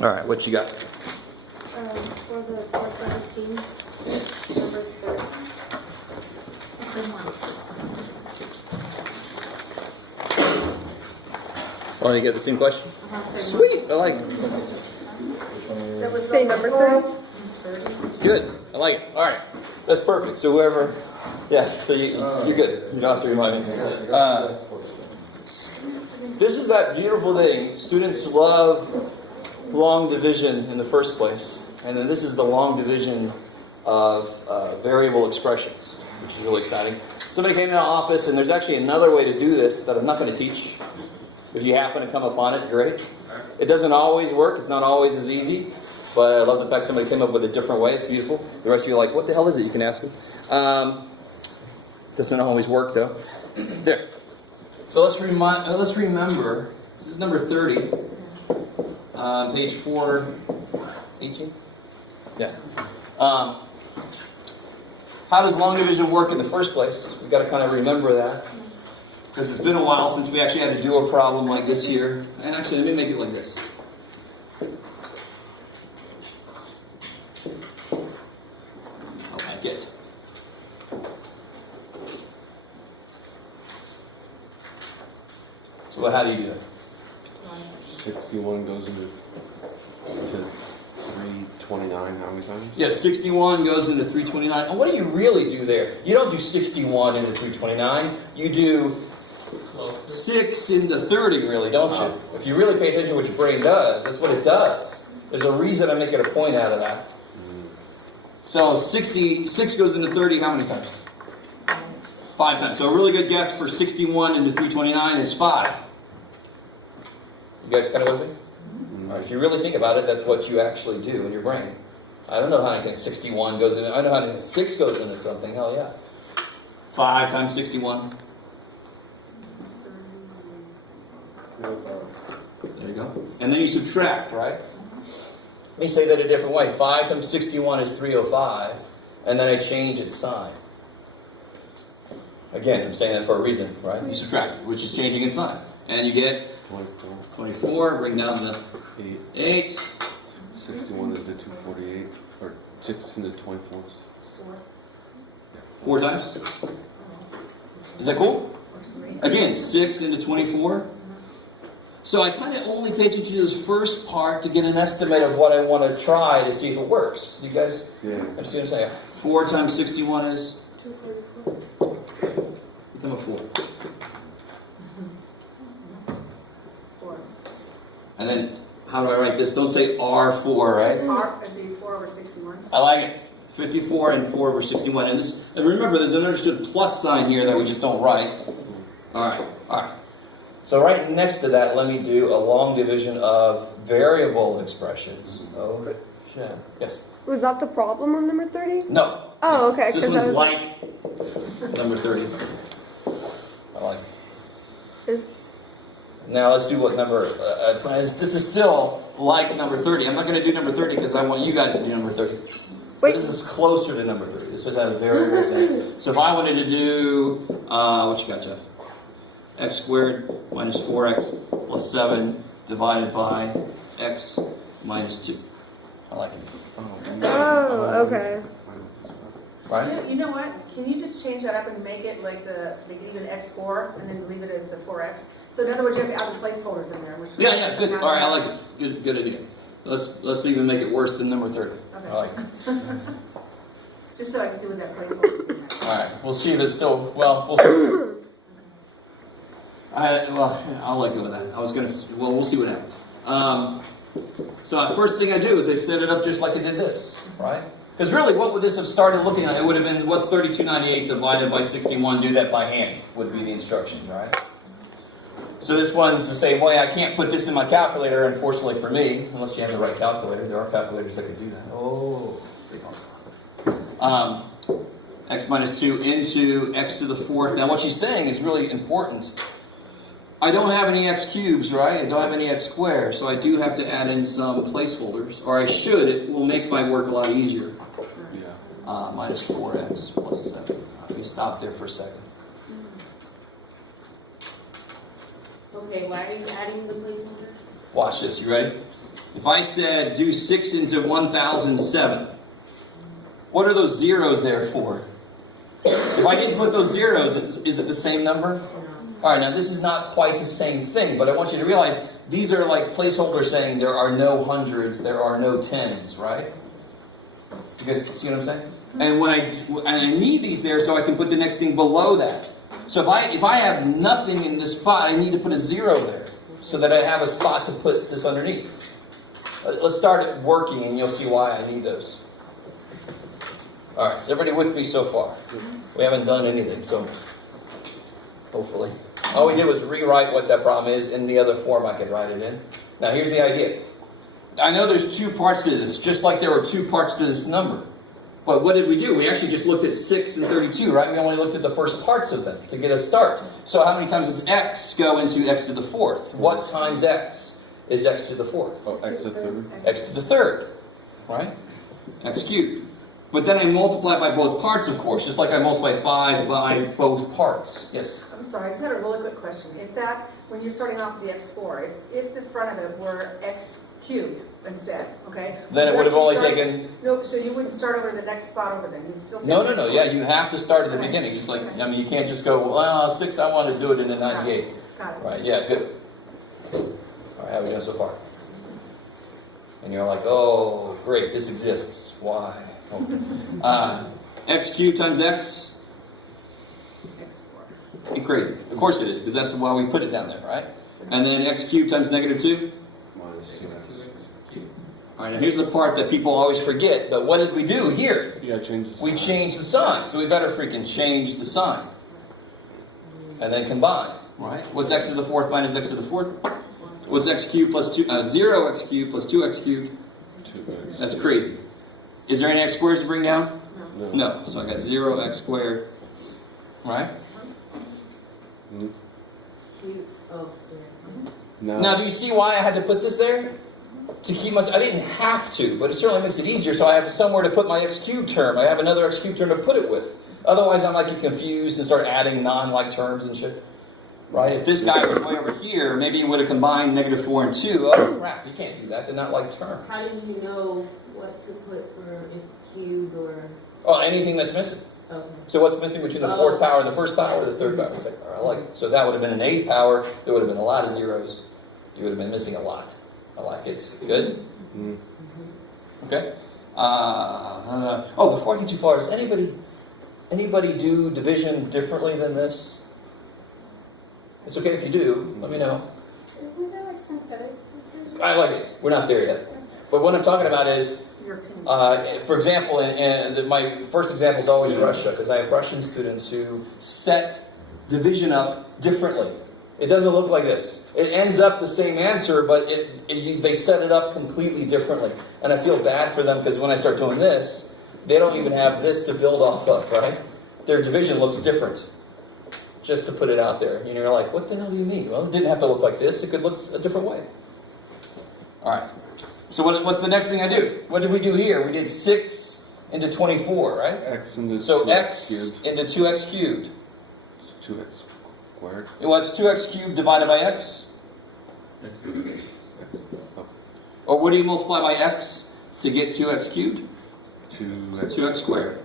All right, what you got? For the 417, number 30. Oh, you get the same question? Sweet, I like it. That was Say number 30. Good, I like it. All right, that's perfect. So whoever, yeah, so you're good. You don't have to remind me. This is that beautiful thing. Students love long division in the first place. And then this is the long division of variable expressions, which is really exciting. Somebody came to the office, and there's actually another way to do this that I'm not going to teach. If you happen to come upon it, great. It doesn't always work. It's not always as easy. But I love the fact somebody came up with a different way. It's beautiful. The rest of you are like, what the hell is it? You can ask them. Doesn't always work, though. There. So let's remember. This is number 30. Page 418. Yeah. How does long division work in the first place? We've got to kind of remember that. Because it's been a while since we actually had to do a problem like this here. And actually, let me make it like this. I like it. So how do you do that? 61 goes into 329 how many times? Yeah, 61 goes into 329. And what do you really do there? You don't do 61 into 329. You do 6 into 30, really, don't you? If you really pay attention to what your brain does, that's what it does. There's a reason I'm making a point out of that. So 66 goes into 30 how many times? 5 times. So a really good guess for 61 into 329 is 5. You guys kind of with me? All right, if you really think about it, that's what you actually do in your brain. I don't know how many 61 goes into. I know how many 6 goes into something. Hell yeah. 5 times 61. There you go. And then you subtract, right? Let me say that a different way. 5 times 61 is 305. And then I change its sign. Again, I'm saying that for a reason, right? You subtract, which is changing its sign. And you get 24, bring down the 8. 61 into 248, or 6 into 24. 4 times. Is that cool? Again, 6 into 24. So I kind of only pay attention to this first part to get an estimate of what I want to try to see if it works. You guys understand what I'm saying? 4 times 61 is? 244. Become a 4. And then, how do I write this? Don't say R4, right? R would be 4 over 61. I like it. 54 and 4 over 61. And remember, there's an understood plus sign here that we just don't write. All right. So right next to that, let me do a long division of variable expressions. Oh, shit. Yes? Was that the problem on number 30? No. Oh, okay. So this one's like number 30. I like it. Now let's do what number, this is still like number 30. I'm not going to do number 30 because I want you guys to do number 30. But this is closer to number 30. This would have a very same. So if I wanted to do, what you got, Jeff? X squared minus 4x plus 7 divided by x minus 2. I like it. Oh, okay. Right? You know what? Can you just change that up and make it like make it even x4 and then leave it as the 4x? So in other words, you have to add the placeholders in there. Yeah, good. All right, I like it. Good idea. Let's even make it worse than number 30. Okay. I like it. Just so I can see what that placeholder is. All right, we'll see if it's still, we'll see. I'll let go of that. We'll see what happens. So the first thing I do is I set it up just like I did this, right? Because really, what would this have started looking like? It would have been, what's 3298 divided by 61? Do that by hand, would be the instructions, right? So this one's the same way. I can't put this in my calculator, unfortunately for me, unless you have the right calculator. There are calculators that can do that. Oh, big one. X minus 2 into x to the 4th. Now what she's saying is really important. I don't have any x cubes, right? I don't have any x squares, so I do have to add in some placeholders. Or I should. It will make my work a lot easier. Minus 4x plus 7. Let me stop there for a second. Okay, why are you adding the placeholders? Watch this. You ready? If I said do 6 into 1007, what are those zeros there for? If I didn't put those zeros, is it the same number? All right, now this is not quite the same thing, but I want you to realize these are like placeholders saying there are no hundreds, there are no tens, right? You guys see what I'm saying? And I need these there so I can put the next thing below that. So if I have nothing in this spot, I need to put a 0 there so that I have a spot to put this underneath. Let's start it working and you'll see why I need those. All right, is everybody with me so far? We haven't done anything, so hopefully. All we did was rewrite what that problem is in the other form I could write it in. Now here's the idea. I know there's 2 parts to this, just like there were 2 parts to this number. But what did we do? We actually just looked at 6 and 32, right? We only looked at the first parts of them to get a start. So how many times does x go into x to the 4th? What times x is x to the 4th? Oh, x to the 3rd. X to the 3rd, right? X cubed. But then I multiply by both parts, of course, just like I multiply 5 by both parts. Yes? I'm sorry, I just had a really quick question. If that, when you're starting off with the x4, if the front of it were x cubed instead, okay? Then it would have only taken... No, so you wouldn't start over the next spot over then? You still No. Yeah, you have to start at the beginning. It's like, I mean, you can't just go, well, 6, I want to do it in the 98. Got it. Right, yeah, good. All right, how are we doing so far? And you're like, oh, great, this exists. Why? Oh. X cubed times x? You're crazy. Of course it is, because that's why we put it down there, right? And then x cubed times negative 2? Minus 2x. All right, now here's the part that people always forget. But what did we do here? Yeah, change the sign. We changed the sign. So we better freaking change the sign. And then combine, right? What's x to the 4th minus x to the 4th? What's x cubed plus 2? 0x cubed plus 2x cubed? 2x. That's crazy. Is there any x squares to bring down? No. No. So I got 0x squared. Right? Mm-hmm. Now, Now, do you see why I had to put this there? To keep my... I didn't have to, but it certainly makes it easier. So I have somewhere to put my x cubed term. I have another x cubed term to put it with. Otherwise, I might get confused and start adding non-like terms and shit. Right? If this guy was way over here, maybe he would have combined negative 4 and 2. Oh, crap. You can't do that. They're not like terms. How did you know what to put for a cube or... Oh, anything that's missing. Okay. So what's missing between the 4th power and the 1st power or the 3rd power? It's like, all right, I like it. So that would have been an 8th power. There would have been a lot of zeros. You would have been missing a lot. I like it. Good? mm-hmm. Okay. Oh, before I get too far, does anybody do division differently than this? It's okay if you do. Let me know. Isn't there like synthetic? I like it. We're not there yet. But what I'm talking about is, for example, my first example is always Russia, because I have Russian students who set division up differently. It doesn't look like this. It ends up the same answer, but they set it up completely differently. And I feel bad for them, because when I start doing this, they don't even have this to build off of, right? Their division looks different. Just to put it out there. And you're like, what the hell do you mean? Well, it didn't have to look like this. It could look a different way. All right. So what's the next thing I do? What did we do here? We did 6 into 24, right? X into So 2x x cubed. into 2x cubed. It's 2x squared. Well, it's 2x cubed divided by x. X. Oh, Or what do you multiply by x to get 2x cubed? 2x. 2x squared.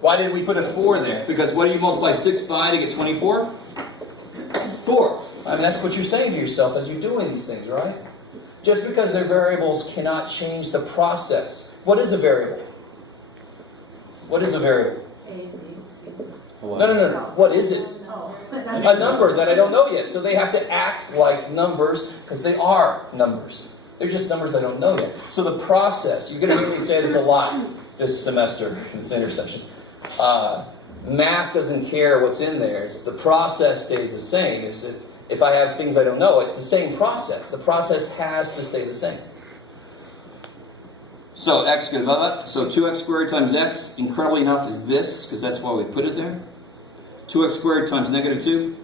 Why did we put a 4 there? Because what do you multiply 6 by to get 24? 4. I mean, that's what you're saying to yourself as you're doing these things, right? Just because they're variables cannot change the process. What is a variable? What is a variable? A, B, C. No. What is it? Oh. A number that I don't know yet. So they have to act like numbers because they are numbers. They're just numbers I don't know yet. So the process, you're going to hear me say this a lot this semester in this intersection. Math doesn't care what's in there. The process stays the same. If I have things I don't know, it's the same process. The process has to stay the same. So x goes blah, blah. So 2x squared times x, incredibly enough, is this, because that's why we put it there. 2x squared times negative 2.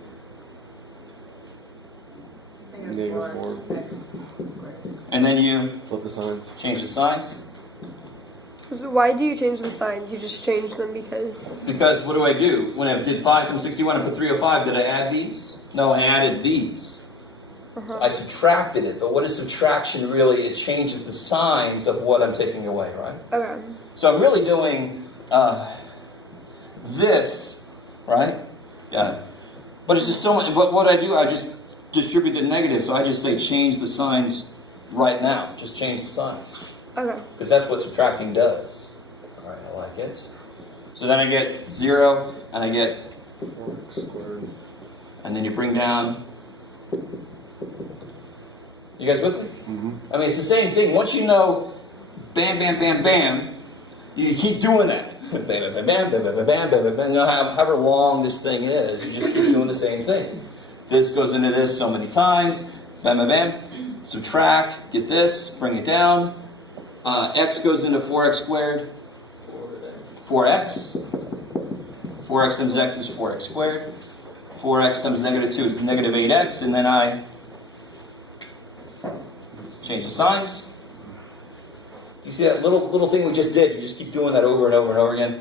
Negative 4. And then you Flip the signs. change the signs. So why do you change the signs? You just change them because... Because what do? When I did 5 times 61, I put 305. Did I add these? No, I added these. I subtracted it, but what is subtraction really? It changes the signs of what I'm taking away, right? Okay. So I'm really doing this, right? Yeah. But it's just so much. But what I do, I just distribute the negative. So I just say change the signs right now. Just change the signs. Okay. Because that's what subtracting does. All right, I like it. So then I get 0, and I get 4x squared. and then you bring down. You guys with me? Mm-hmm. I mean, it's the same thing. Once you know, bam, bam, bam, bam, you keep doing that. Bam, bam, bam, bam, bam, bam, bam, bam, bam. You know, however long this thing is, you just keep doing the same thing. This goes into this so many times. Bam, bam, bam. Subtract. Get this. Bring it down. X goes into 4x squared. 4x. 4x times x is 4x squared. 4x times negative 2 is negative 8x. And then I change the signs. Do you see that little thing we just did? You just keep doing that over and over and over again.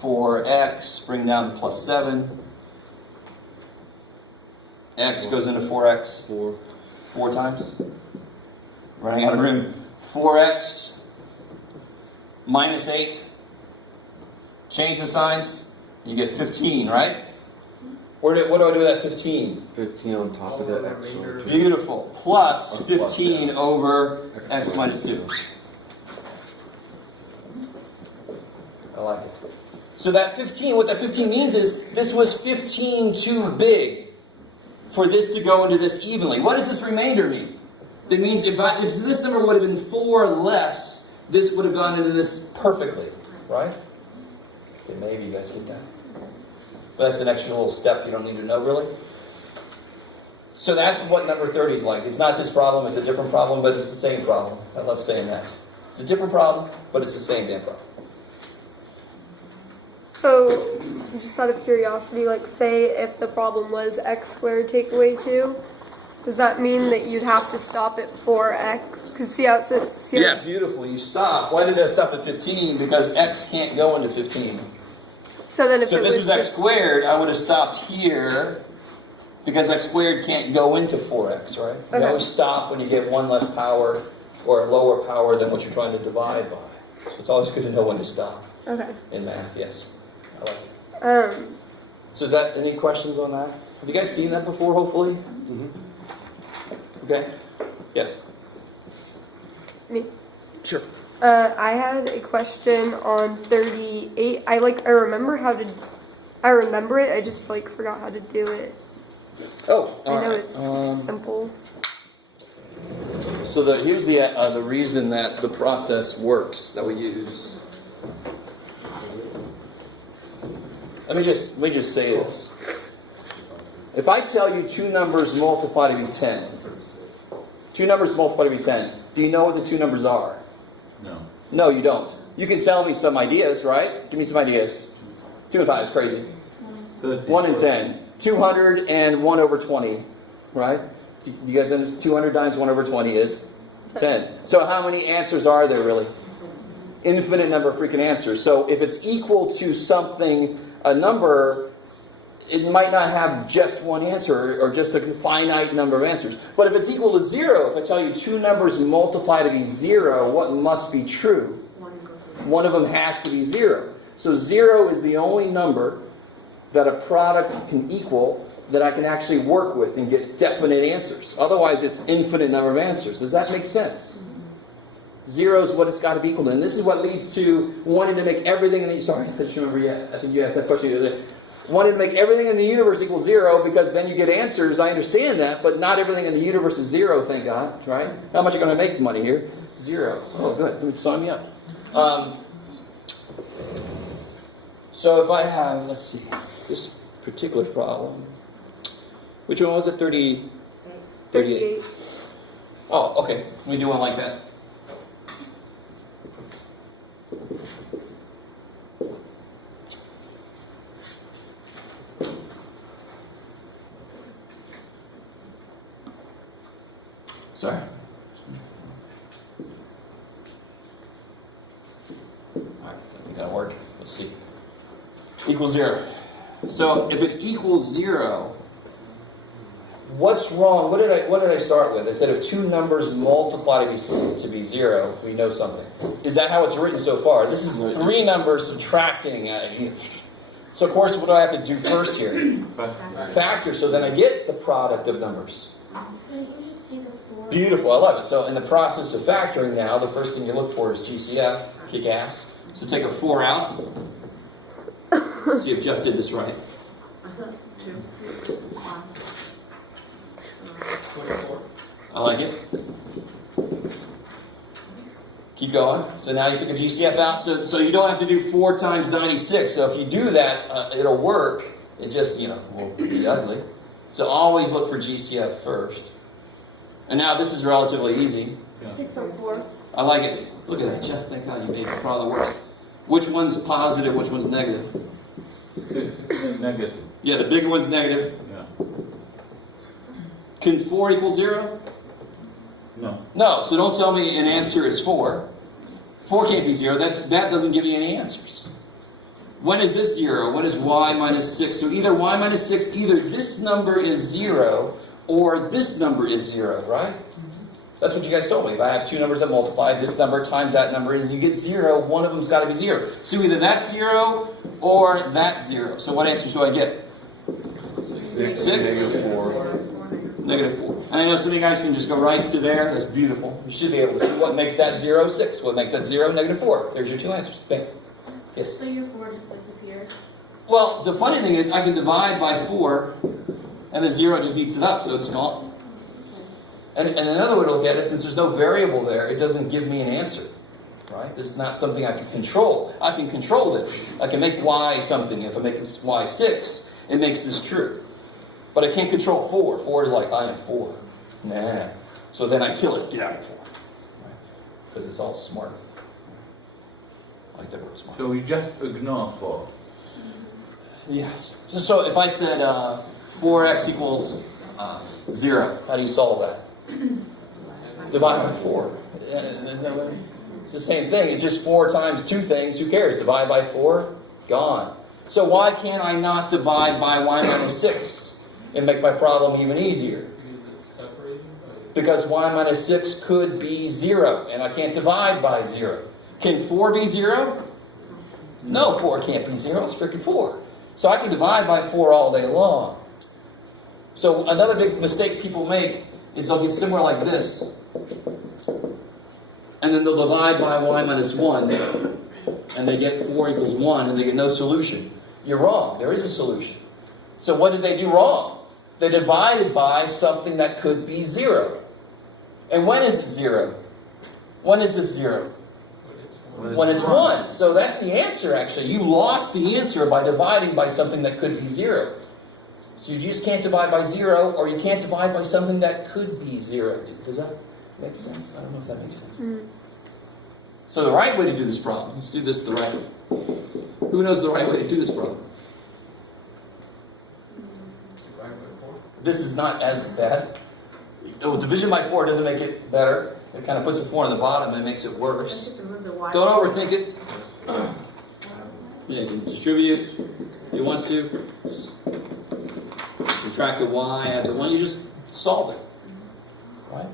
4x, bring down the plus 7. X goes into 4x. 4 times. Running out of room. 4x minus 8. Change the signs. You get 15, right? What do I do with that 15? 15 on top of that x. over 2. Beautiful. Plus Or plus, 15 yeah. over X x minus 2. I like it. So that 15, what that 15 means is this was 15 too big for this to go into this evenly. What does this remainder mean? It means if this number would have been 4 less, this would have gone into this perfectly, right? Okay, maybe you guys get that. But that's an extra little step you don't need to know, really. So that's what number 30 is like. It's not this problem, it's a different problem, but it's the same problem. I love saying that. It's a different problem, but it's the same damn problem. So, just out of curiosity, like, say if the problem was x squared take away 2, does that mean that you'd have to stop at 4x? Because see how it says... Yeah, beautiful. You stop. Why did I stop at 15? Because x can't go into 15. So then if So it if this was x just- squared, I would have stopped here because x squared can't go into 4x, right? You Okay. always stop when you get one less power or a lower power than what you're trying to divide by. So it's always good to know when to stop Okay. in math, yes. I like it. So is that, any questions on that? Have you guys seen that before, hopefully? Mm-hmm. Okay. Yes. Me. Sure. I had a question on 38. I remember it, I just forgot how to do it. Oh, all I know right. it's simple. So here's the reason that the process works that we use. Let me just say this. If I tell you 2 numbers multiply to be 10, 2 numbers multiply to be 10, do you know what the 2 numbers are? No. No, you don't. You can tell me some ideas, right? Give me some ideas. 2 and 5 is crazy. 1 and 10. 200 and 1 over 20, right? Do you guys understand? 200 times 1 over 20 is 10. So how many answers are there really? Infinite number of freaking answers. So if it's equal to something, a number, it might not have just one answer or just a finite number of answers. But if it's equal to 0, if I tell you 2 numbers multiply to be 0, what must be true? One of them has to be 0. So 0 is the only number that a product can equal that I can actually work with and get definite answers. Otherwise, it's infinite number of answers. Does that make sense? 0 is what it's got to be equal to. And this is what leads to wanting to make everything in the... Sorry, I just remember yet. I think you asked that question the other day. Wanting to make everything in the universe equal 0 because then you get answers. I understand that, but not everything in the universe is 0, thank God, right? How much are you going to make money here? 0. Oh, good. Sign me up. So if I have, let's see, this particular problem. Which one was it? 38. 38. Oh, okay. We do one like that. Sorry. Alright, I think that'll work. Let's see. Equals 0. So if it equals 0, what's wrong? What did I start with? I said if two numbers multiply to be 0, we know something. Is that how it's written so far? This is 3 numbers subtracting. So of course, what do I have to do first here? Factor. So then I get the product of numbers. Beautiful, I love it. So in the process of factoring now, the first thing you look for is GCF, kick ass. So take a 4 out. Let's see if Jeff did this right. 24. I like it. Keep going. So now you took a GCF out. So you don't have to do 4 times 96. So if you do that, it'll work. It just, will be ugly. So always look for GCF first. And now this is relatively easy. 604. I like it. Look at that, Jeff. Thank God you made probably the worst. Which one's positive? Which one's negative? 6 negative. Yeah, the bigger one's negative. Yeah. Can 4 equal 0? No. No. So don't tell me an answer is 4. 4 can't be 0. That doesn't give you any answers. When is this 0? When is y minus 6? So either y minus 6, either this number is 0 or this number is 0, right? That's what you guys told me. If I have 2 numbers that multiply, this number times that number is, you get 0. One of them's got to be 0. So either that's 0 or that's 0. So what answers do I get? 6, 6? negative 4. Negative 4. And I know some of you guys can just go right to there. That's beautiful. You should be able to see what makes that 0, 6. What makes that 0, negative 4. There's your 2 answers. Bang. Yes? So your 4 just disappears? Well, the funny thing is I can divide by 4 and the 0 just eats it up, so it's gone. And another way to look at it, since there's no variable there, it doesn't give me an answer. Right? This is not something I can control. I can control this. I can make y something. If I make this y 6, it makes this true. But I can't control 4. 4 is like, I am 4. Nah. So then I kill it. Get out of 4. Because it's all smart. I like that word, smart. So we just ignore 4. Yes. So if I said 4x equals 0, how do you solve that? Divide by 4. It's the same thing. It's just 4 times 2 things. Who cares? Divide by 4, gone. So why can't I not divide by y minus 6 and make my problem even easier? Because y minus 6 could be 0, and I can't divide by 0. Can 4 be 0? No, 4 can't be 0. It's freaking 4. So I can divide by 4 all day long. So another big mistake people make is they'll get somewhere like this, and then they'll divide by y minus 1, and they get 4 equals 1, and they get no solution. You're wrong. There is a solution. So what did they do wrong? They divided by something that could be 0. And when is it 0? When is this 0? When it's 1. So that's the answer, actually. You lost the answer by dividing by something that could be 0. So you just can't divide by 0, or you can't divide by something that could be 0. Does that make sense? I don't know if that makes sense. So the right way to do this problem, let's do this the right way. Who knows the right way to do this problem? This is not as bad. Division by 4 doesn't make it better. It kind of puts a 4 on the bottom and makes it worse. Don't overthink it. Yeah, you can distribute if you want to. Subtract the y, add the 1. You just solve it. Right?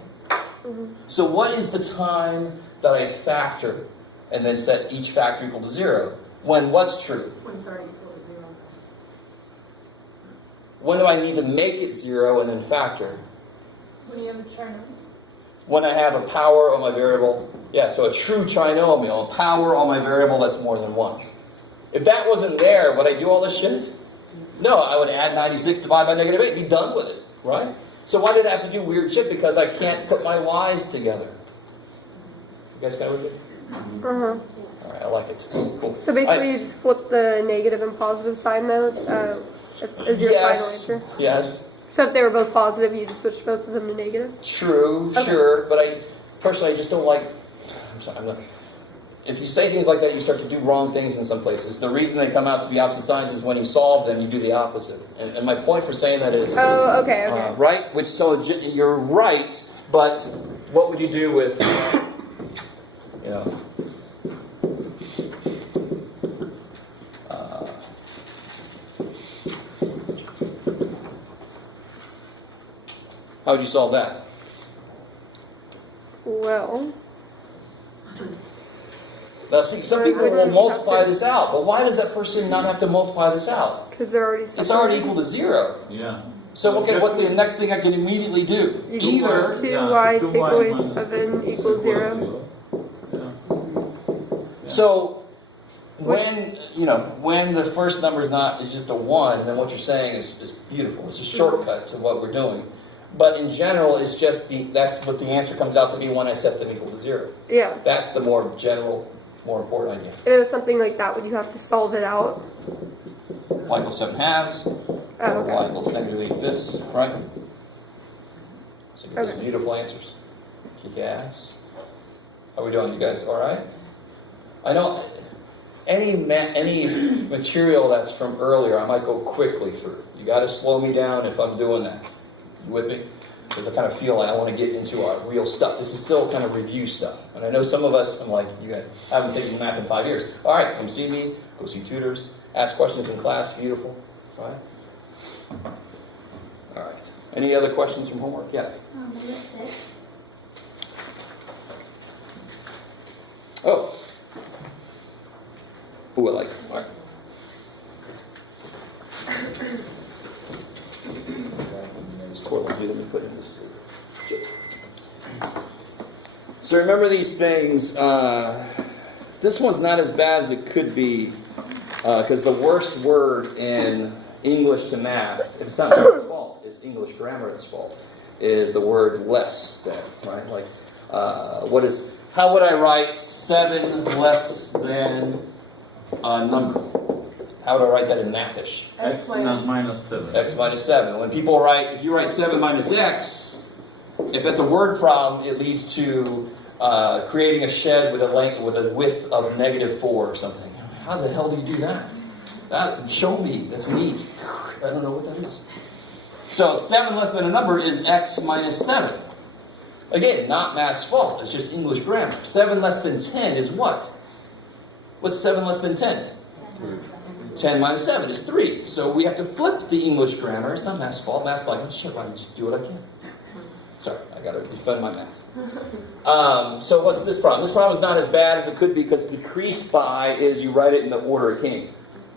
So what is the time that I factor and then set each factor equal to 0? When what's true? When it's already equal to 0. When do I need to make it 0 and then factor? When you have a trinomial. When I have a power on my variable. Yeah, so a true trinomial, a power on my variable that's more than 1. If that wasn't there, would I do all this shit? No, I would add 96 divided by negative 8, be done with it, right? So why did I have to do weird shit? Because I can't put my y's together. You guys got it with it? All right, I like it. Cool. So basically, you just flip the negative and positive sign, though, as your final answer? Yes. So if they were both positive, you just switch both of them to negative? True, Okay. sure, but personally, I just don't like, if you say things like that, you start to do wrong things in some places. The reason they come out to be opposite signs is when you solve them, you do the opposite. And my point for saying that is... Oh, okay. Right? So you're right, but what would you do with, How would you solve that? Well, Now, see, some people will multiply this out, but why does that person not have to multiply this out? because they're already It's already equal to 0. Yeah. So, okay, what's the next thing I can immediately do? Equal Either, 2y take 2y away minus 7 equals 0. so when when the first number is just a 1, then what you're saying is beautiful. It's a shortcut to what we're doing. But in general, it's just that's what the answer comes out to be when I set them equal to 0. Yeah. That's the more general, more important idea. If it was something like that, would you have to solve it out? Y equals 7 halves, Oh, or y okay. equals negative 8 fifths, right? So you get those Okay. beautiful answers. Kick ass. How we doing, you guys? All right? I know any material that's from earlier, I might go quickly through. You got to slow me down if I'm doing that. You with me? Because I kind of feel like I want to get into our real stuff. This is still kind of review stuff. And I know some of us, I'm like, you guys haven't taken math in 5 years. All right, come see me. Go see tutors. Ask questions in class. Beautiful. Right? All right. Any other questions from homework? Yeah. Number 6. Oh. Ooh, I like it. All right. This cord will let me put in this. So remember these things. This one's not as bad as it could be, because the worst word in English to math, it's not math's fault, it's English grammar's fault, is the word less than, right? Like, how would I write 7 less than a number? How would I write that in mathish? X minus 7. X minus 7. When people write, if you write 7 minus x, if that's a word problem, it leads to creating a shed with a width of negative 4 or something. How the hell do you do that? Show me. That's neat. I don't know what that is. So 7 less than a number is x minus 7. Again, not math's fault. It's just English grammar. 7 less than 10 is what? What's 7 less than 10? 10 minus 7 is 3. So we have to flip the English grammar. It's not math's fault. Math's like, oh shit, I just do what I can. Sorry, I got to defend my math. So what's this problem? This problem is not as bad as it could be because decreased by is you write it in the order it came.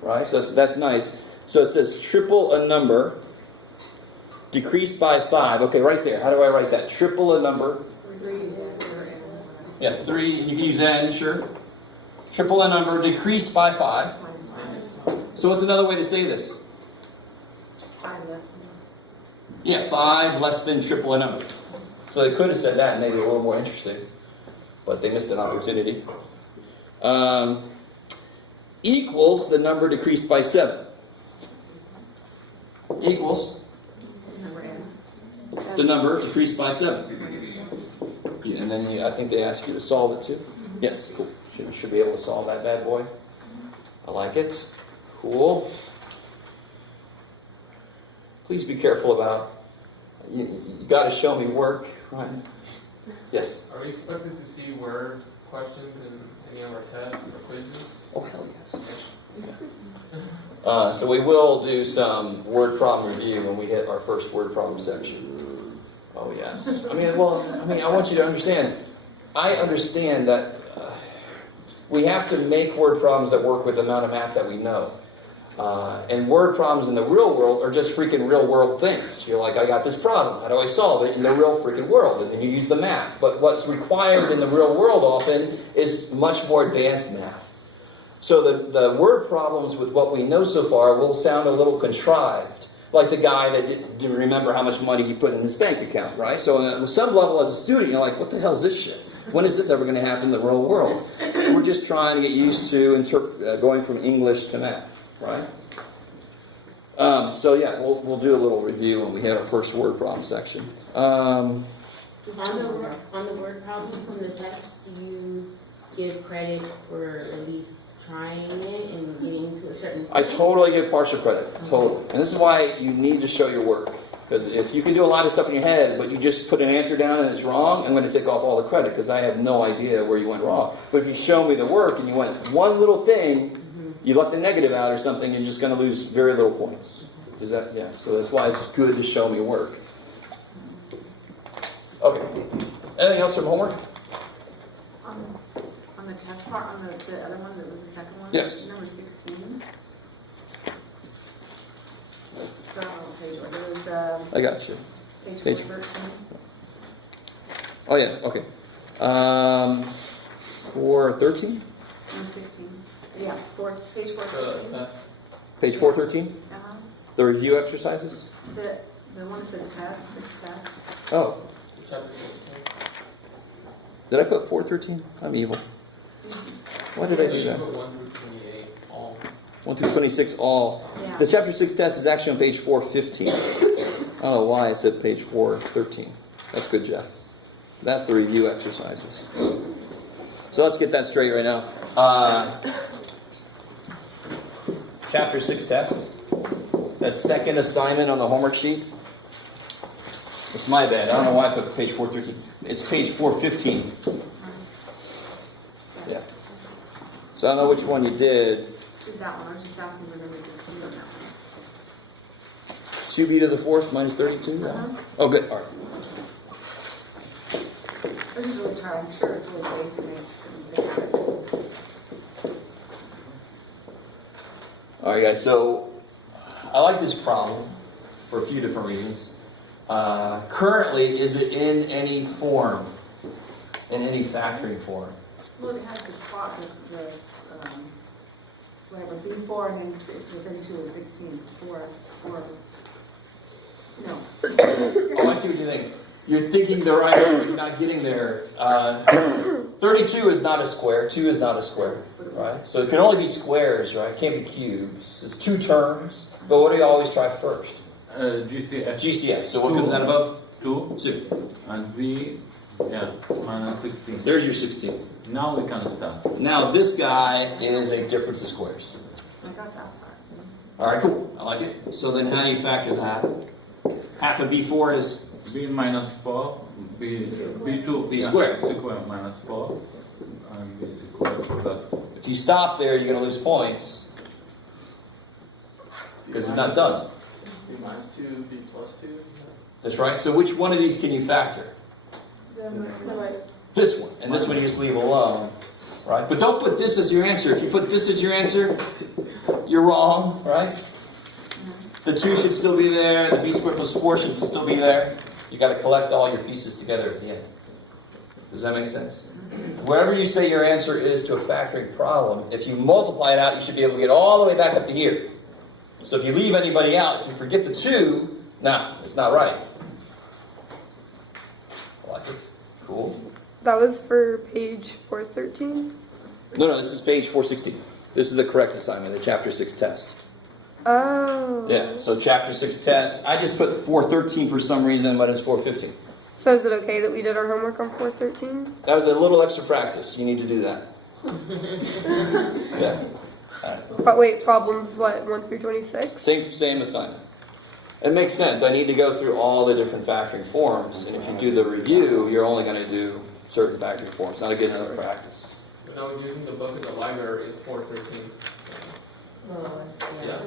Right? So that's nice. So it says triple a number decreased by 5. Okay, right there. How do I write that? Triple a number. 3. Yeah, 3. You can use n, sure. Triple a number decreased by 5. So what's another way to say this? 5 less. Yeah, 5 less than triple a number. So they could have said that and made it a little more interesting. But they missed an opportunity. Equals the number decreased by 7. Equals Number n. the number decreased by 7. Yeah, and then I think they ask you to solve it too. Yes, cool. Should be able to solve that bad boy. I like it. Cool. Please be careful about. You got to show me work, right? Yes. Are we expected to see word questions in any of our tests or quizzes? Oh hell yes. So we will do some word problem review when we hit our first word problem section. Oh yes. I want you to understand. I understand that we have to make word problems that work with the amount of math that we know. And word problems in the real world are just freaking real world things. You're like, I got this problem. How do I solve it in the real freaking world? And then you use the math. But what's required in the real world often is much more advanced math. So the word problems with what we know so far will sound a little contrived. Like the guy that didn't remember how much money he put in his bank account, right? So on some level as a student, you're like, what the hell is this shit? When is this ever going to happen in the real world? We're just trying to get used to going from English to math, right? So yeah, we'll do a little review when we hit our first word problem section. On the word problems on the text, do you give credit for at least trying it and getting to a certain point? I totally give partial credit, totally. And this is why you need to show your work. Because if you can do a lot of stuff in your head, but you just put an answer down and it's wrong, I'm going to take off all the credit because I have no idea where you went wrong. But if you show me the work and you went one little thing, you left a negative out or something, you're just going to lose very little points. Is that, yeah, so that's why it's good to show me work. Okay. Anything else from homework? On the test part, on the other one, that was the second one? Yes. Number 16. So, page, it was, I got you. page Page- 413. Oh, yeah, okay. 413? Number 16. Yeah, page The 413. test. Page 413? Uh-huh. The review exercises? The one that says test, 6 test. Oh, Chapter 16. did I put 413? I'm evil. Why did I No, do you that? put 1 through 28, all. 1 through 26, all. Yeah. The chapter 6 test is actually on page 415. I don't know why I said page 413. That's good, Jeff. That's the review exercises. So let's get that straight right now. Chapter 6 test. That second assignment on the homework sheet. It's my bad. I don't know why I put page 413. It's page 415. Yeah. So I don't know which one you did. Did that one, I was just asking for number 16 on that one. 2b to the fourth minus 32? Uh-huh. Oh, good. All right. I was just really trying, I'm sure it's really vague to me. Just didn't think of it. All right, guys. So I like this problem for a few different reasons. Currently, is it in any form? In any factoring form? Well, it has the spot, whatever, B4 and then within 2 is 16, so 4, no. Oh, I see what you think. You're thinking the right way, but you're not getting there. 32 is not a square. 2 is not a square, right? So it can only be squares, right? It can't be cubes. It's 2 terms. But what do you always try first? GCF GCF. So what comes out above? 2 2. and B, yeah, minus 16. There's your 16. Now we can start. Now this guy is a difference of squares. I got that part. All right, cool. I like it. So then how do you factor that? Half of B4 is B minus 4, B2, B squared. Square minus 4, and B squared, so that's if you stop there, you're going to lose points because it's not done. B minus 2, B plus 2. That's right. So which one of these can you factor? This one. And this one you just leave alone, right? But don't put this as your answer. If you put this as your answer, you're wrong, right? The 2 should still be there. The B squared plus 4 should still be there. You got to collect all your pieces together at the end. Does that make sense? Wherever you say your answer is to a factoring problem, if you multiply it out, you should be able to get all the way back up to here. So if you leave anybody out, if you forget the 2, nah, it's not right. I like it. Cool. That was for page 413? No, this is page 416. This is the correct assignment, the chapter 6 test. Oh. Yeah, so chapter 6 test. I just put 413 for some reason, but it's 415. So is it okay that we did our homework on 413? That was a little extra practice. You need to do that. Yeah. All right. But wait, problems what, 1 through 26? Same assignment. It makes sense. I need to go through all the different factoring forms, and if you do the review, you're only going to do certain factoring forms. Not a good enough practice. When I was using the book in the library, it's 413. Yeah.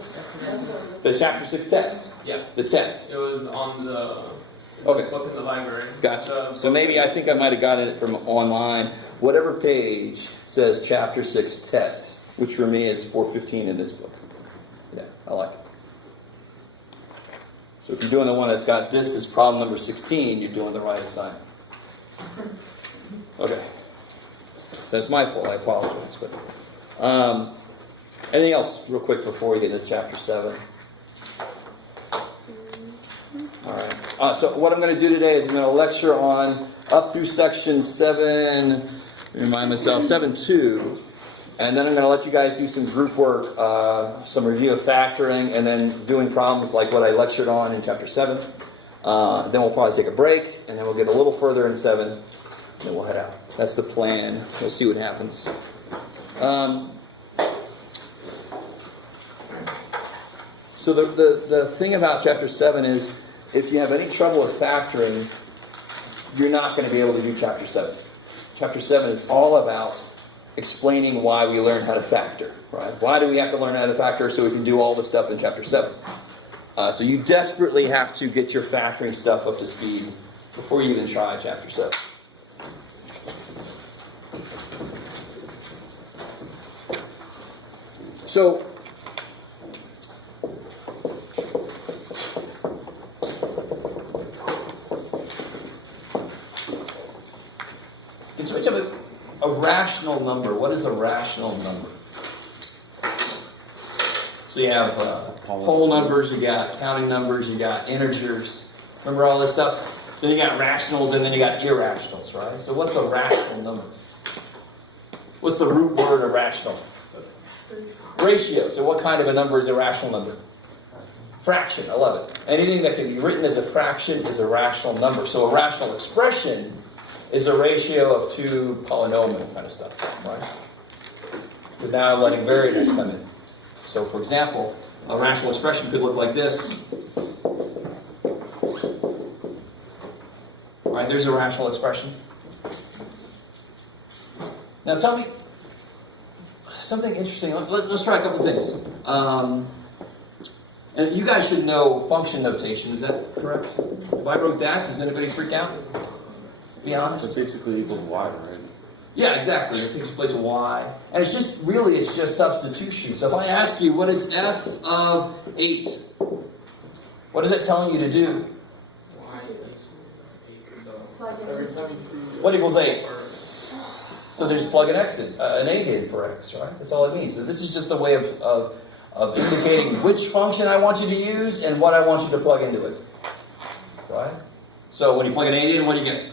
The chapter 6 test. Yeah. The test. It was on the Okay. book in the library. Gotcha. So maybe I think I might have gotten it from online. Whatever page says chapter 6 test, which for me is 415 in this book. Yeah, I like it. So if you're doing the one that's got this as problem number 16, you're doing the right assignment. Okay. So it's my fault. I apologize. But anything else real quick before we get into chapter 7? All right. So what I'm going to do today is I'm going to lecture on up through section 7, remind myself, 7.2, and then I'm going to let you guys do some group work, some review of factoring, and then doing problems like what I lectured on in chapter 7. Then we'll probably take a break, and then we'll get a little further in 7, and then we'll head out. That's the plan. We'll see what happens. So the thing about chapter 7 is, if you have any trouble with factoring, you're not going to be able to do chapter 7. Chapter 7 is all about explaining why we learn how to factor, right? Why do we have to learn how to factor so we can do all the stuff in chapter 7? So you desperately have to get your factoring stuff up to speed before you even try chapter 7. So, in switch of a rational number. What is a rational number? So you have whole numbers, you got counting numbers, you got integers. Remember all this stuff? Then you got rationals and then you got irrationals, right? So what's a rational number? What's the root word of rational? Ratio. So what kind of a number is a rational number? Fraction. I love it. Anything that can be written as a fraction is a rational number. So a rational expression is a ratio of two polynomial kind of stuff, right? Because now I'm letting variables come in. So for example, a rational expression could look like this. All right, there's a rational expression. Now tell me something interesting. Let's try a couple things. And you guys should know function notation. Is that correct? If I wrote that, does anybody freak out? Be honest. So basically equals y, right? Yeah, exactly. It takes place of y. And it's just substitution. So if I ask you, what is f of 8? What is it telling you to do? Every time you see What equals 8? So they just plug an 8 in for x, right? That's all it means. So this is just a way of indicating which function I want you to use and what I want you to plug into it. Right? So when you plug an 8 in, what do you get?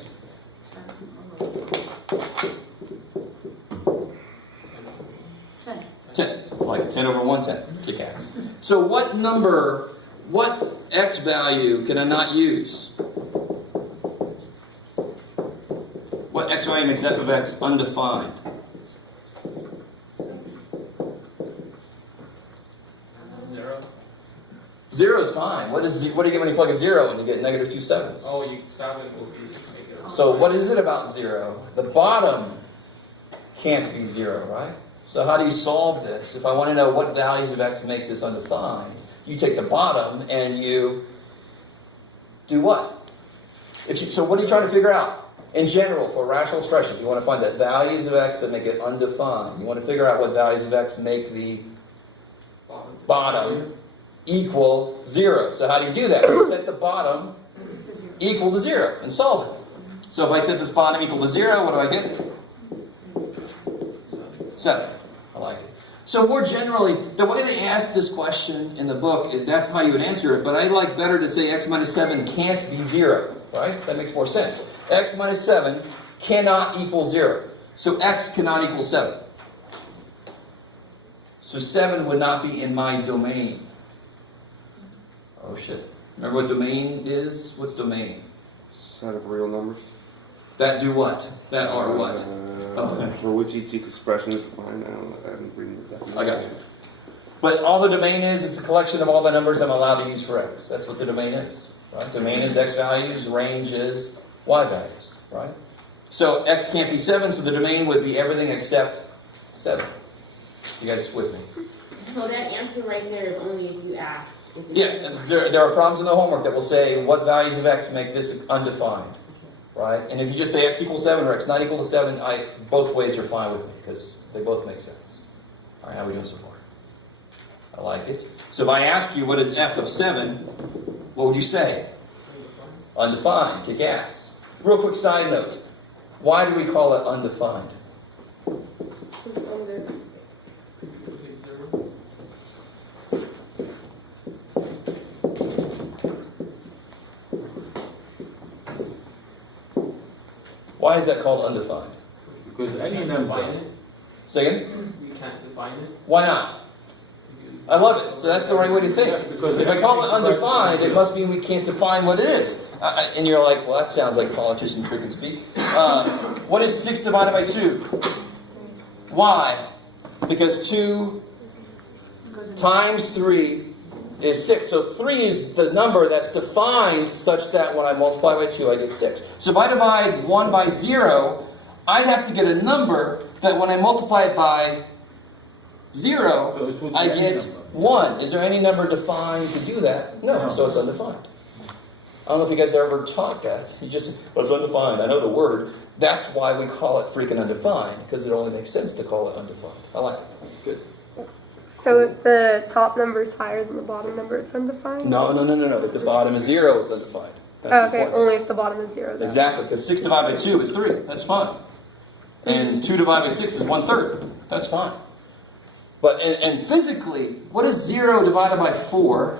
10. Like 10 over 110. Kick ass. So what x value can I not use? What x value makes f of x undefined? 0. 0 is fine. What do you get when you plug a 0 and you get negative 2 sevens? Oh, 7 will be make it. So what is it about 0? The bottom can't be 0, right? So how do you solve this? If I want to know what values of x make this undefined, you take the bottom and you do what? So what are you trying to figure out? In general, for rational expressions, you want to find the values of x that make it undefined. You want to figure out what values of x make the bottom equal 0. So how do you do that? You set the bottom equal to 0 and solve it. So if I set this bottom equal to 0, what do I get? 7. I like it. So more generally, the way they ask this question in the book, that's how you would answer it. But I like better to say x minus 7 can't be 0. Right? That makes more sense. X minus 7 cannot equal 0. So x cannot equal 7. So 7 would not be in my domain. Oh shit. Remember what domain is? What's domain? Set of real numbers. That do what? That are what? Okay. For which each expression is defined. I haven't written the definition. I got you. But all the domain is, it's a collection of all the numbers I'm allowed to use for x. That's what the domain is. Right? Domain is x values, range is y values. Right? So x can't be 7, so the domain would be everything except 7. You guys with me? So that answer right there is only if you ask. Yeah, and there are problems in the homework that will say what values of x make this undefined. Right? And if you just say x equals 7 or x not equal to 7, both ways are fine with me because they both make sense. All right, how are we doing so far? I like it. So if I ask you what is f of 7, what would you say? Undefined. Kick ass. Real quick side note. Why do we call it undefined? Why is that called undefined? Because any Define number, it. Say again? You can't define it. Why not? I love it. So that's the right way to think. If I call it undefined, it must mean we can't define what it is. And you're like, well, that sounds like politicians freaking speak. What is 6 divided by 2? Why? Because 2 times 3 is 6. So 3 is the number that's defined such that when I multiply by 2, I get 6. So if I divide 1 by 0, I'd have to get a number that when I multiply it by 0, so it would be I any get number. 1. Is there any number defined to do that? No, No. so it's undefined. I don't know if you guys ever taught that. You just, well, it's undefined. I know the word. That's why we call it freaking undefined, because it only makes sense to call it undefined. I like it. Good. So if the top number is higher than the bottom number, it's undefined? No. If the bottom is 0, it's undefined. That's the Okay, point. only if the bottom is 0. Then. Exactly, because 6 divided by 2 is 3. That's fine. And 2 divided by 6 is 1/3. That's fine. But, and physically, what is 0 divided by 4?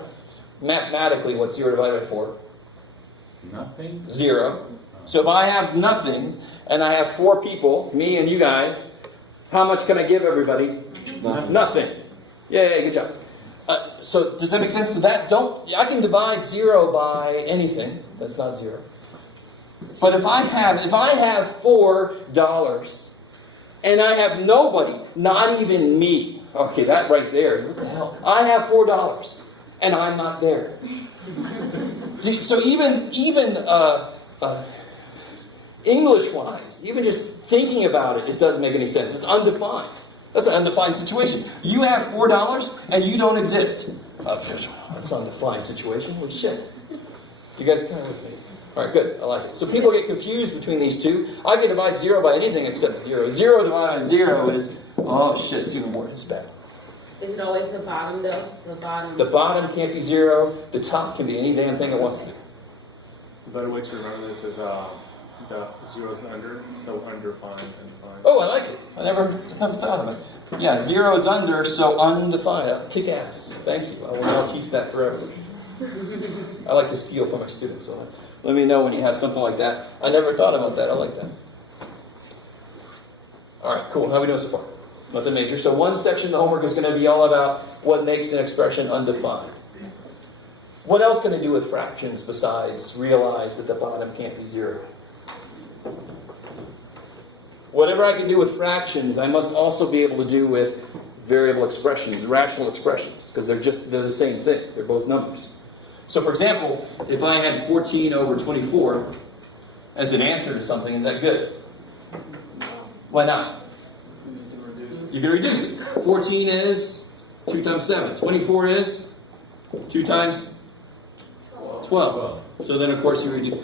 Mathematically, what's 0 divided by 4? Nothing? 0. So if I have nothing, and I have 4 people, me and you guys, how much can I give everybody? Nothing. Yeah, good job. So does that make sense? So that I can divide 0 by anything. That's not 0. But if I have $4 and I have nobody, not even me. Okay, that right there. What the hell? I have $4 and I'm not there. So even English-wise, even just thinking about it, it doesn't make any sense. It's undefined. That's an undefined situation. You have $4 and you don't exist. That's an undefined situation. Holy shit. You guys kind of with me? All right, good. I like it. So people get confused between these two. I can divide 0 by anything except 0. 0 divided by 0 is, oh shit, it's even more. It's bad. Is it always the bottom though? The bottom can't be 0. The top can be any damn thing it wants to be. A better way to remember this is the 0 is under, so undefined and defined. Oh, I like it. I never thought of it. Yeah, 0 is under, so undefined. Kick ass. Thank you. I will now teach that forever. I like to steal from my students. So let me know when you have something like that. I never thought about that. I like that. All right, cool. How are we doing so far? Nothing major. So one section of the homework is going to be all about what makes an expression undefined. What else can I do with fractions besides realize that the bottom can't be 0? Whatever I can do with fractions, I must also be able to do with variable expressions, rational expressions, because they're the same thing. They're both numbers. So for example, if I had 14 over 24 as an answer to something, is that good? Why not? You can reduce it. 14 is 2 times 7. 24 is 2 times 12. So then of course you reduce.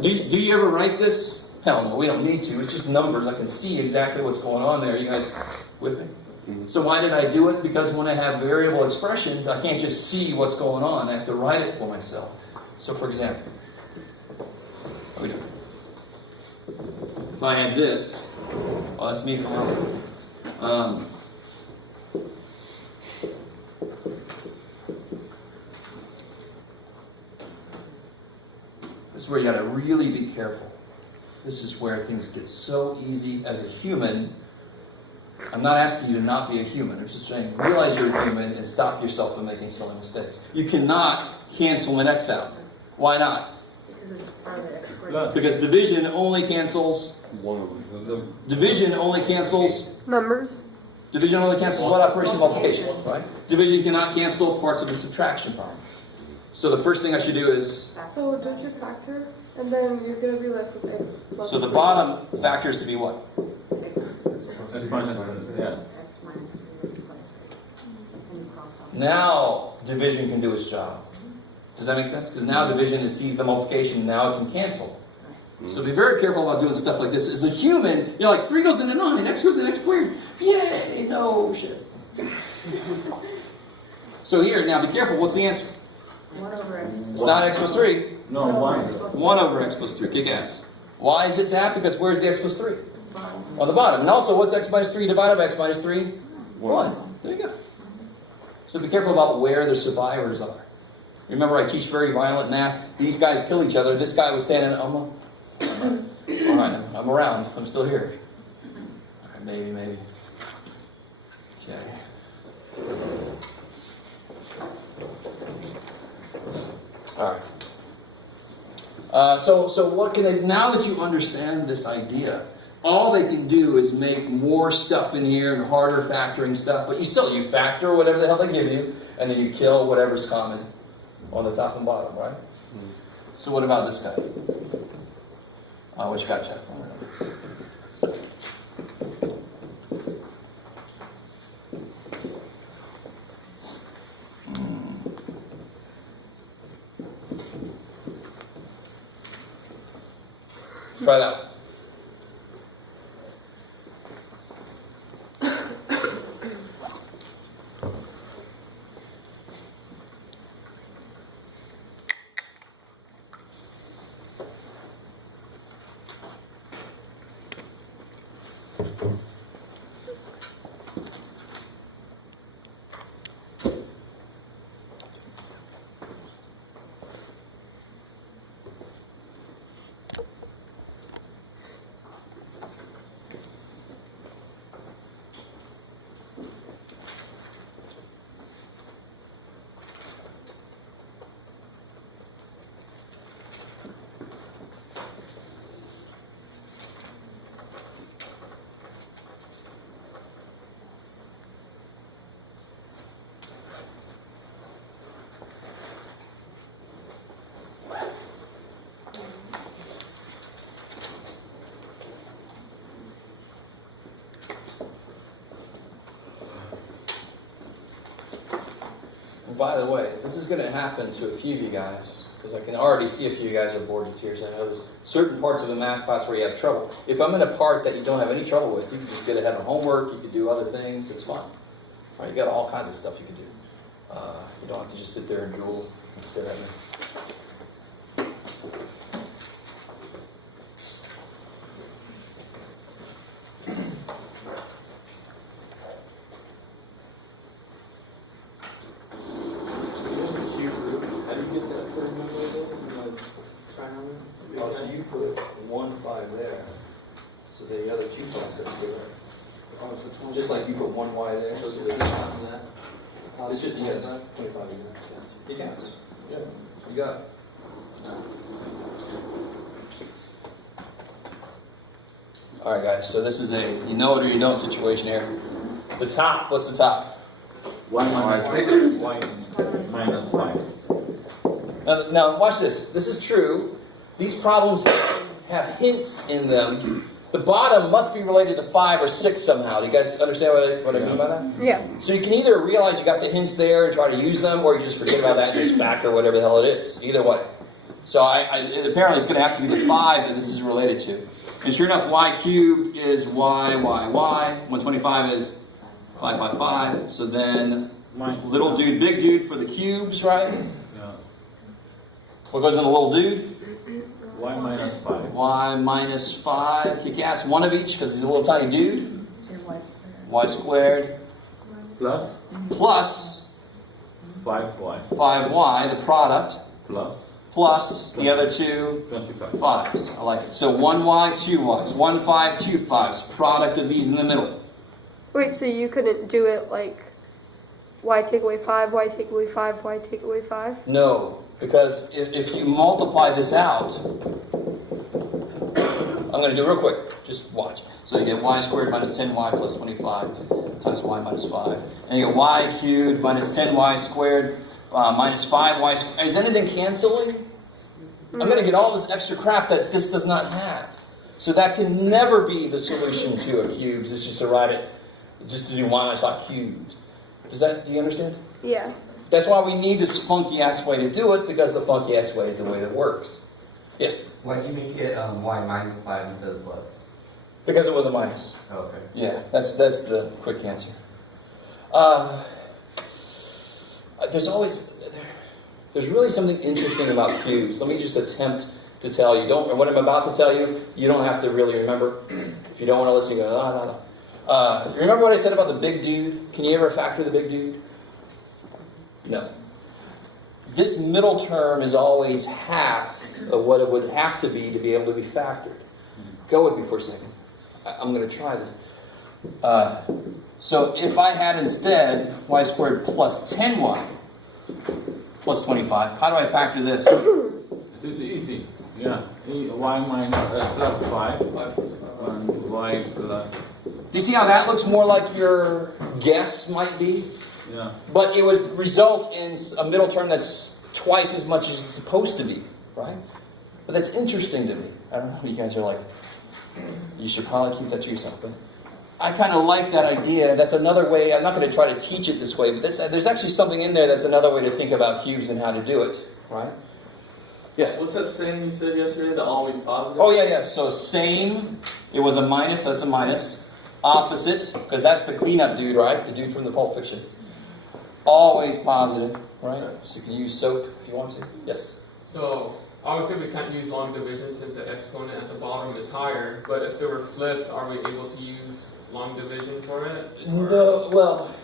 Do you ever write this? Hell no, we don't need to. It's just numbers. I can see exactly what's going on there. You guys with me? So why did I do it? Because when I have variable expressions, I can't just see what's going on. I have to write it for myself. So for example, how we doing? If I had this, oh, that's me from earlier. This is where you got to really be careful. This is where things get so easy as a human. I'm not asking you to not be a human. I'm just saying realize you're a human and stop yourself from making silly mistakes. You cannot cancel an x out. Why not? Because it's part of the x squared. Because division only cancels. Division only cancels. Numbers. Division only cancels what operation? Multiplication, right? Division cannot cancel parts of the subtraction problem. So the first thing I should do is. So don't you factor? And then you're going to be left with x plus So the bottom factor is to be what? Yeah. Now division can do its job. Does that make sense? Because now division, it sees the multiplication, now it can cancel. So be very careful about doing stuff like this. As a human, you're like, 3 goes into 9, x goes into x squared. Yay! No shit. So here, now be careful. What's the answer? 1 over x. It's not x plus 3. No, 1. 1 over x plus 3. Kick ass. Why is it that? Because where's the x plus 3? On the bottom. And also, what's x minus 3 divided by x minus 3? 1. There you go. So be careful about where the survivors are. Remember, I teach very violent math. These guys kill each other. This guy was standing. All right, I'm around. I'm still here. All right, maybe. Okay. All right. So what can they? Now that you understand this idea, all they can do is make more stuff in here and harder factoring stuff. But you factor whatever the hell they give you, and then you kill whatever's common on the top and bottom, right? So what about this guy? What you got, Jeff? try that one. By the way, this is going to happen to a few of you guys, because I can already see a few of you guys are bored to tears. I know there's certain parts of the math class where you have trouble. If I'm in a part that you don't have any trouble with, you can just get ahead on homework, you can do other things, it's fun. Right, you got all kinds of stuff you can do. You don't have to just sit there and drool and sit at me. Oh, so you put 1, 5 there, so the other 2 5s are there. Oh, so 20. Just like you put 1 Y there. So just that. It's just, yes, 25 units. You can. Yeah, you got it. All right, guys, so this is a you know it or you don't situation here. The top, what's the top? 1 minus 1 minus 5. Now, watch this. This is true. These problems have hints in them. The bottom must be related to 5 or 6 somehow. Do you guys understand what I mean by that? Yeah. So you can either realize you got the hints there and try to use them, or you just forget about that and just factor whatever the hell it is. Either way. So apparently it's going to have to be the 5 that this is related to. And sure enough, y cubed is y. 125 is 555. So then little dude, big dude for the cubes, right? Yeah. What goes in the little dude? Y minus 5. Y minus 5. Kick ass, one of each because he's a little tiny dude. Y squared. Plus 5y. 5y, the product. Plus the other two 25. 5s. I like it. So 1y, 2 y's. 1, 5, 2 5s. Product of these in the middle. Wait, so you couldn't do it like y take away 5, y take away 5, y take away 5? No, because if you multiply this out, I'm going to do it real quick. Just watch. So you get y squared minus 10y plus 25 times y minus 5. And you get y cubed minus 10y squared minus 5y squared. Is anything canceling? I'm going to get all this extra crap that this does not have. So that can never be the solution to a cubes. It's just to write it, just to do y minus 5 cubed. Do you understand? Yeah. That's why we need this funky-ass way to do it, because the funky-ass way is the way that works. Yes? Why'd you make it y minus 5 instead of plus? Because it was a minus. Oh, okay. Yeah, that's the quick answer. There's really something interesting about cubes. Let me just attempt to tell you. What I'm about to tell you, you don't have to really remember. If you don't want to listen, you go, la, la, la. You remember what I said about the big dude? Can you ever factor the big dude? No. This middle term is always half of what it would have to be able to be factored. Go with me for a second. I'm going to try this. So if I had instead y squared plus 10y plus 25, how do I factor this? It is easy. Yeah. Y minus plus 5 and y plus. Do you see how that looks more like your guess might be? Yeah. But it would result in a middle term that's twice as much as it's supposed to be, right? But that's interesting to me. I don't know, you guys are like, you should probably keep that to yourself. But I kind of like that idea. That's another way. I'm not going to try to teach it this way, but there's actually something in there that's another way to think about cubes and how to do it, right? Yeah. What's that saying you said yesterday? The always positive? Oh, yeah. So same, it was a minus, that's a minus. Opposite, because that's the cleanup dude, right? The dude from the Pulp Fiction. Always positive, right? So you can use soap if you want to. Yes? So, obviously we can't use long division since the exponent at the bottom is higher, but if they were flipped, are we able to use long division for it? No, well,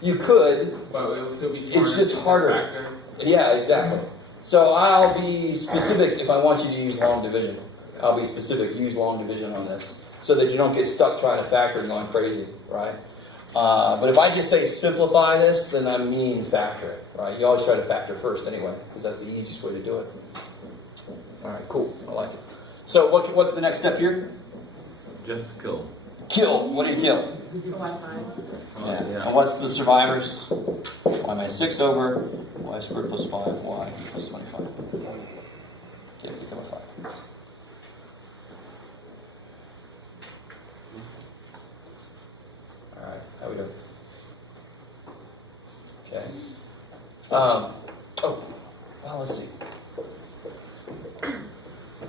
you could. But it will still be smarter. It's just harder. Factor. Yeah, exactly. So I'll be specific if I want you to use long division. I'll be specific, use long division on this, so that you don't get stuck trying to factor and going crazy, right? But if I just say simplify this, then I mean factor it, right? You always try to factor first anyway, because that's the easiest way to do it. All right, cool. I like it. So what's the next step here? Just kill. Kill. What do you kill? Yeah. And what's the survivors? Y minus 6 over y squared plus 5y plus 25. Okay, become a 5. All right, how we doing? Okay. Well, let's see.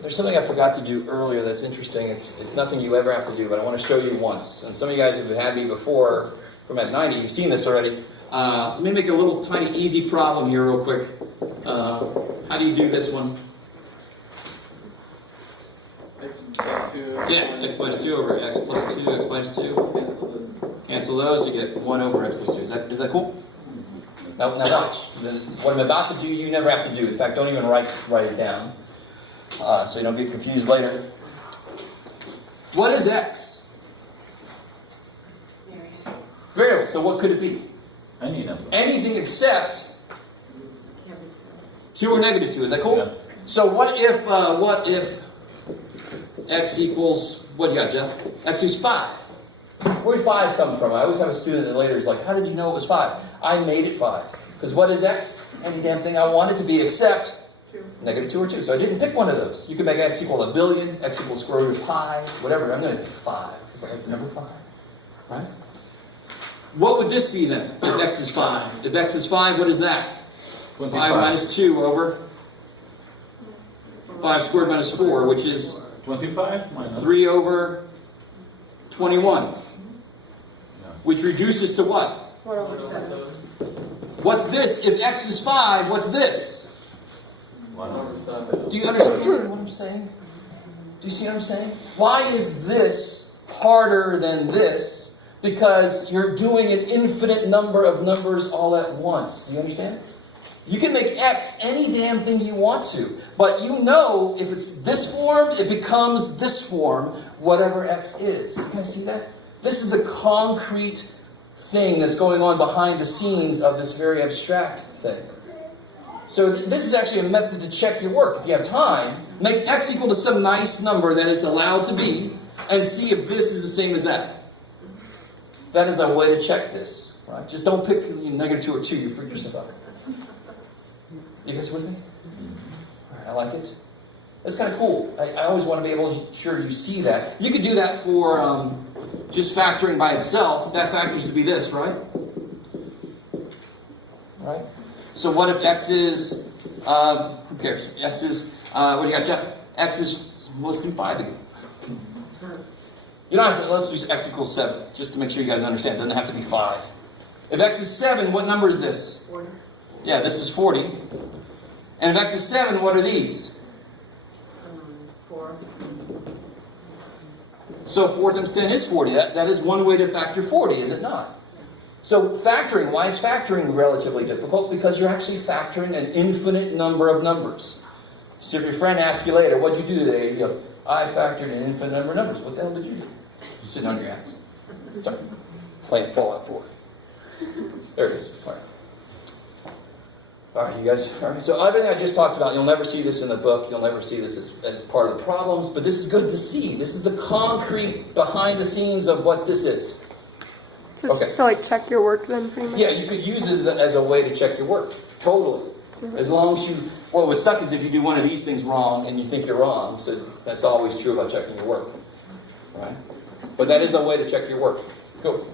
There's something I forgot to do earlier that's interesting. It's nothing you ever have to do, but I want to show you once. And some of you guys have had me before from at 90. You've seen this already. Let me make a little tiny easy problem here real quick. How do you do this one? X plus 2. Yeah, x minus 2 over x plus 2, x minus 2. Cancel those, you get 1 over x plus 2. Is that cool? Now watch. What I'm about to do, you never have to do. In fact, don't even write it down. So you don't get confused later. What is x? Variable. So what could it be? Any number. Anything except 2 or negative 2. Is that cool? Yeah. So what if x equals, what do you got, Jeff? X is 5. Where did 5 come from? I always have a student that later is like, how did you know it was 5? I made it 5. Because what is x? Any damn thing I want it to be except negative 2 or 2. So I didn't pick one of those. You can make x equal 1 billion, x equals square root of pi, whatever. I'm going to pick 5 because I like the number 5. Right? What would this be then if x is 5? If x is 5, what is that? 5 minus 2 over 5 squared minus 4, which is 25 minus 3 over 21. Which reduces to what? 4 over 7. What's this? If x is 5, what's this? 1 over 7. Do you understand what I'm saying? Do you see what I'm saying? Why is this harder than this? Because you're doing an infinite number of numbers all at once. Do you understand? You can make x any damn thing you want to. But you know if it's this form, it becomes this form, whatever x is. You guys see that? This is the concrete thing that's going on behind the scenes of this very abstract thing. So this is actually a method to check your work. If you have time, make x equal to some nice number that it's allowed to be, and see if this is the same as that. That is a way to check this, right? Just don't pick negative 2 or 2. You freak yourself out. You guys with me? All right, I like it. That's kind of cool. I always want to be able to sure you see that. You could do that for just factoring by itself. That factors to be this, right? Right? So what if x is, who cares? X is, what do you got, Jeff? X is, let's do 5 again. You don't have to, let's do x equals 7, just to make sure you guys understand. It doesn't have to be 5. If x is 7, what number is this? 40. Yeah, this is 40. And if x is 7, what are these? 4. So 4 times 10 is 40. That is one way to factor 40, is it not? So factoring, why is factoring relatively difficult? Because you're actually factoring an infinite number of numbers. So if your friend asks you later, what'd you do today? You go, I factored an infinite number of numbers. What the hell did you do? You're sitting on your ass. Sorry. Playing Fallout 4. There it is. All right. All right, you guys. All right. So everything I just talked about, you'll never see this in the book. You'll never see this as part of the problems. But this is good to see. This is the concrete behind the scenes of what this is. So it's just to like check your work then, pretty much? Yeah, you could use it as a way to check your work. Totally. Mm-hmm. As long as you... What would suck is if you do one of these things wrong and you think you're wrong. So that's always true about checking your work. Right? But that is a way to check your work. Cool.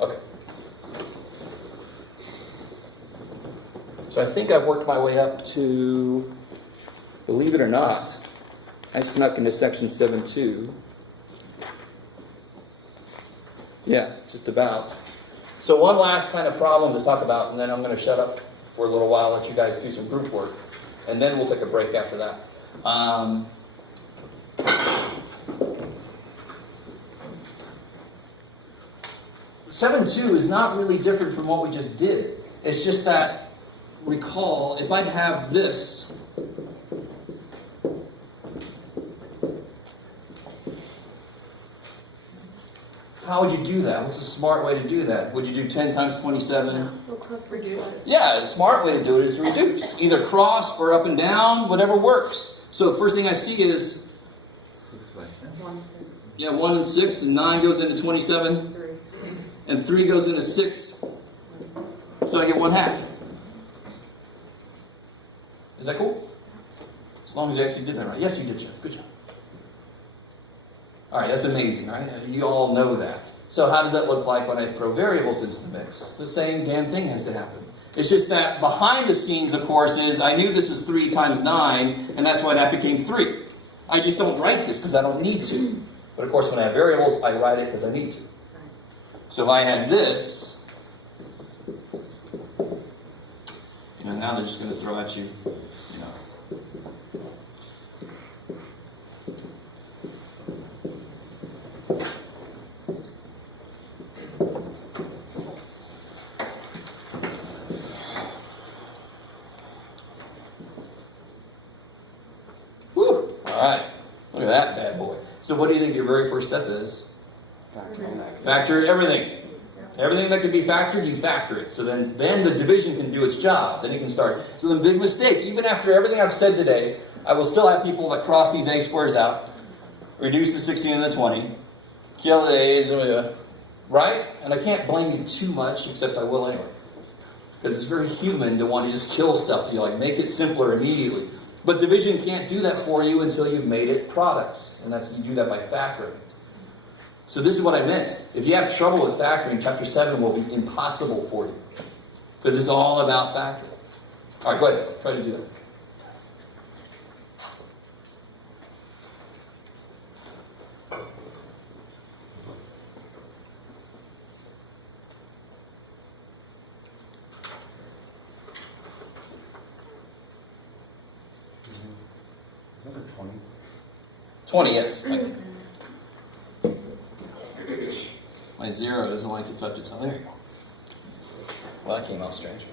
Okay. So So I think I've worked my way up to, believe it or not, I snuck into section 7.2. Yeah, just about. So one last kind of problem to talk about, and then I'm going to shut up for a little while, let you guys do some group work, and then we'll take a break after that. 7.2 is not really different from what we just did. It's just that, recall, if I have this, how would you do that? What's a smart way to do that? Would you do 10 times 27? Reduce. Yeah, the smart way to do it is to reduce. Either cross or up and down, whatever works. So the first thing I see is, 1 and 6, and 9 goes into 27, and 3 goes into 6. So I get 1/2. Is that cool? As long as you actually did that right. Yes, you did, Jeff. Good job. All right, that's amazing, right? You all know that. So how does that look like when I throw variables into the mix? The same damn thing has to happen. It's just that behind the scenes, of course, is I knew this was 3 times 9, and that's why that became 3. I just don't write this because I don't need to. But of course, when I have variables, I write it because I need to. So if I had this, now they're just going to throw at you, Woo! All right. Look at that bad boy. So what do you think your very first step is? Factor everything. Everything that can be factored, you factor it. So then the division can do its job. Then it can start. So the big mistake, even after everything I've said today, I will still have people that cross these a squares out, reduce the 16 and the 20, kill the a's, right? And I can't blame you too much, except I will anyway. Because it's very human to want to just kill stuff. You make it simpler immediately. But division can't do that for you until you've made it products. And you do that by factoring it. So this is what I meant. If you have trouble with factoring, chapter 7 will be impossible for you. Because it's all about factoring. All right, go ahead. Try to do that. Is that a 20? 20, yes. My 0 doesn't like to touch it, so there you go. Well, that came out strange.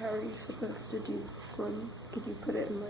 How are you supposed to do this one? Could you put it in